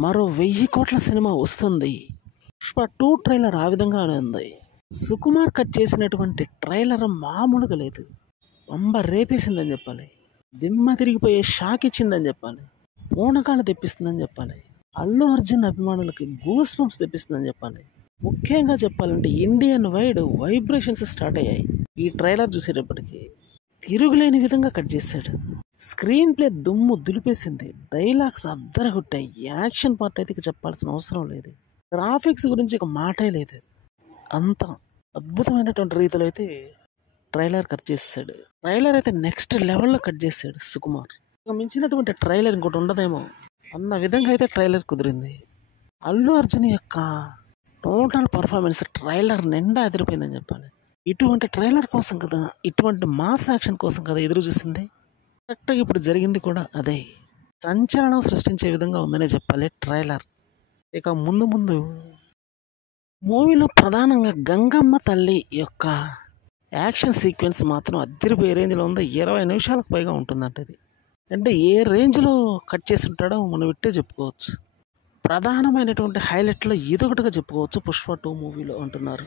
మరో 1000 కోట్ల సినిమా వస్తుంది. పుష్ప 2 ట్రైలర్ ఆ విధంగానే ఉంది. సుకుమార్ కట్ చేసినటువంటి ట్రైలర్ మామూలుగా లేదు. పంబ రేపేసిందని చెప్పాలి. దిమ్మ తిరిగిపోయే షాక్ ఇచ్చిందని చెప్పాలి. పూనకాలు తెప్పిస్తుందని చెప్పాలి. అల్లు అర్జున్ అభిమానులకి గూస్ బంప్స్ తెప్పిస్తుందని చెప్పాలి. ముఖ్యంగా చెప్పాలంటే ఇండియన్ వైడ్ వైబ్రేషన్స్ స్టార్ట్ అయ్యాయి ఈ ట్రైలర్ చూసేటప్పటికి. తిరుగులేని విధంగా కట్ చేశాడు. స్క్రీన్ ప్లే దుమ్ము దులిపేసింది. డైలాగ్స్ అద్దరగొట్టాయి. యాక్షన్ పార్ట్ అయితే ఇక చెప్పాల్సిన అవసరం లేదు. గ్రాఫిక్స్ గురించి ఇక మాటే లేదు. అంత అద్భుతమైనటువంటి రీతిలో అయితే ట్రైలర్ కట్ చేసాడు. ట్రైలర్ అయితే నెక్స్ట్ లెవెల్లో కట్ చేశాడు సుకుమార్. ఇక మించినటువంటి ట్రైలర్ ఇంకోటి ఉండదేమో అన్న విధంగా అయితే ట్రైలర్ కుదిరింది. అల్లు అర్జున్ యొక్క టోటల్ పర్ఫార్మెన్స్ ట్రైలర్ నిండా ఎదిరిపోయిందని చెప్పాలి. ఇటువంటి ట్రైలర్ కోసం కదా, ఇటువంటి మాస్ యాక్షన్ కోసం కదా ఎదురు చూసింది. కరెక్ట్గా ఇప్పుడు జరిగింది కూడా అదే. సంచలనం సృష్టించే విధంగా ఉందనే చెప్పాలి ట్రైలర్. ఇక ముందు ముందు మూవీలో ప్రధానంగా గంగమ్మ తల్లి యొక్క యాక్షన్ సీక్వెన్స్ మాత్రం అద్దరిపోయే రేంజ్లో ఉంది. 20 నిమిషాలకు పైగా ఉంటుందంట. ఇది అంటే ఏ రేంజ్లో కట్ చేసి ఉంటాడో మనం ఇట్టే చెప్పుకోవచ్చు. ప్రధానమైనటువంటి హైలైట్లో ఇదొకటిగా చెప్పుకోవచ్చు పుష్ప 2 మూవీలో అంటున్నారు.